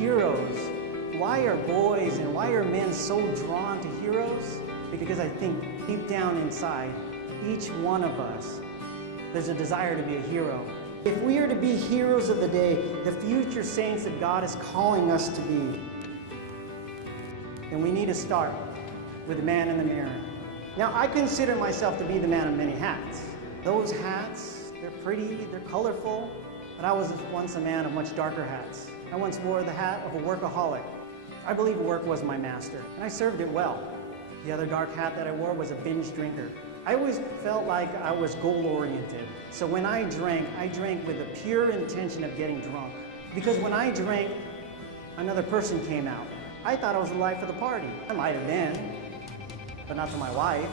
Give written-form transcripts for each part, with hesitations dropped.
Heroes. Why are boys and why are men so drawn to heroes? Because I think deep down inside, each one of us, there's a desire to be a hero. If we are to be heroes of the day, the future saints that God is calling us to be, then we need to start with the man in the mirror. Now, I consider myself to be the man of many hats. Those hats, they're pretty, they're colorful, but I was once a man of much darker hats. I once wore the hat of a workaholic. I believe work was my master, and I served it well. The other dark hat that I wore was a binge drinker. I always felt like I was goal-oriented. So when I drank with the pure intention of getting drunk. Because when I drank, another person came out. I thought I was the life of the party. I might have been, but not to my wife.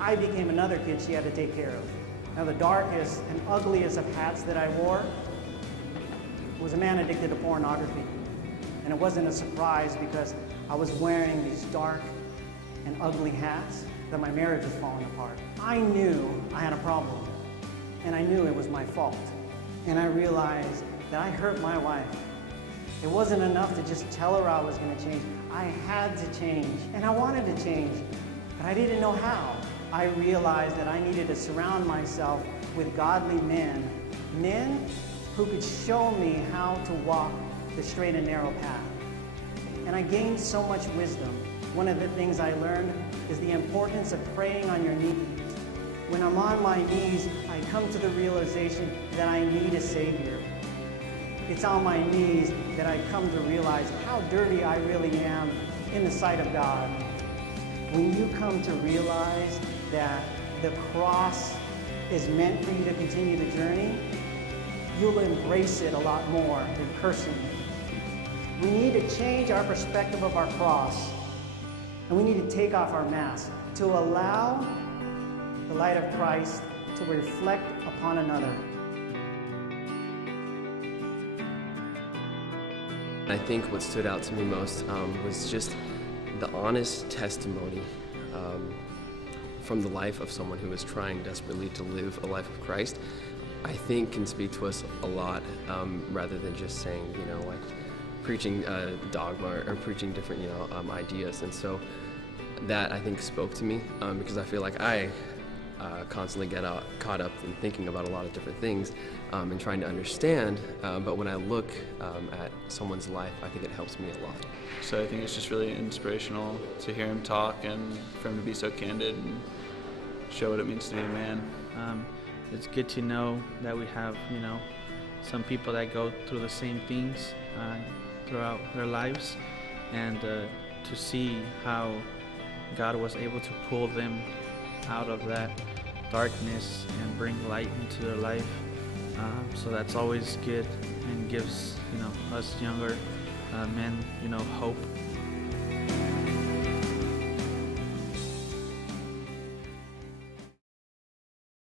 I became another kid she had to take care of. Now the darkest and ugliest of hats that I wore was a man addicted to pornography. And it wasn't a surprise because I was wearing these dark and ugly hats that my marriage was falling apart. I knew I had a problem, and I knew it was my fault. And I realized that I hurt my wife. It wasn't enough to just tell her I was going to change. I had to change, and I wanted to change, but I didn't know how. I realized that I needed to surround myself with godly men, men who could show me how to walk the straight and narrow path. And I gained so much wisdom. One of the things I learned is the importance of praying on your knees. When I'm on my knees, I come to the realization that I need a Savior. It's on my knees that I come to realize how dirty I really am in the sight of God. When you come to realize that the cross is meant for you to continue the journey, you'll embrace it a lot more than cursing it. We need to change our perspective of our cross, and we need to take off our mask to allow the light of Christ to reflect upon another. I think what stood out to me most was just the honest testimony from the life of someone who is trying desperately to live a life of Christ. I think can speak to us a lot rather than just saying, like preaching dogma or preaching different, ideas. And so that I think spoke to me because I feel like I constantly get caught up in thinking about a lot of different things and trying to understand. But when I look at someone's life, I think it helps me a lot. So I think it's just really inspirational to hear him talk and for him to be so candid and show what it means to be a man. It's good to know that we have, some people that go through the same things throughout their lives, and to see how God was able to pull them out of that darkness and bring light into their life. So that's always good and gives, us younger men, hope.